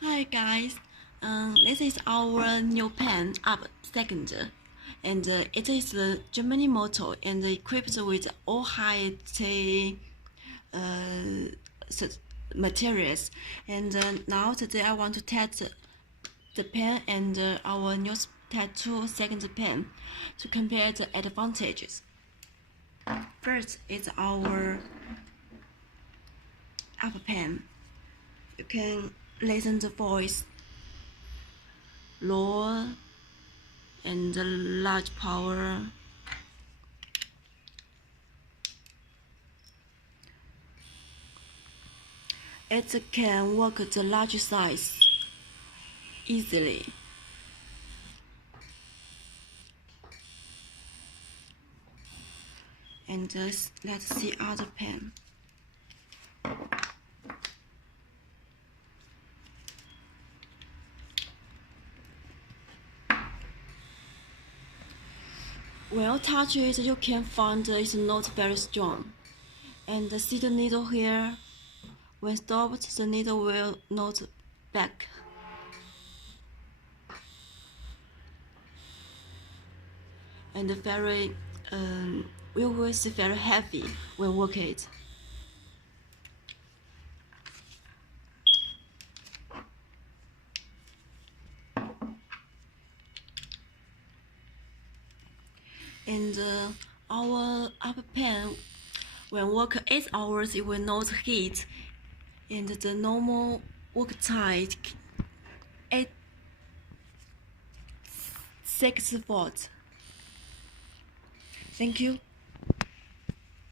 Hi guys, this is our new pen up second, and it is the Germany model and equipped with all high-tech materials. And now today I want to test the pen and our new tattoo second pen to compare the advantages. First is our upper pen. You can listen the voice, low and large power. It can work the large size easily. And let's see other pen. When touch it, you can find it's not very strong. And see the needle here. When stopped, the needle will not back. And very, will see very heavy when work it. And our upper pen, when work 8 hours, it will not heat, and the normal work time 6 volts. Thank you.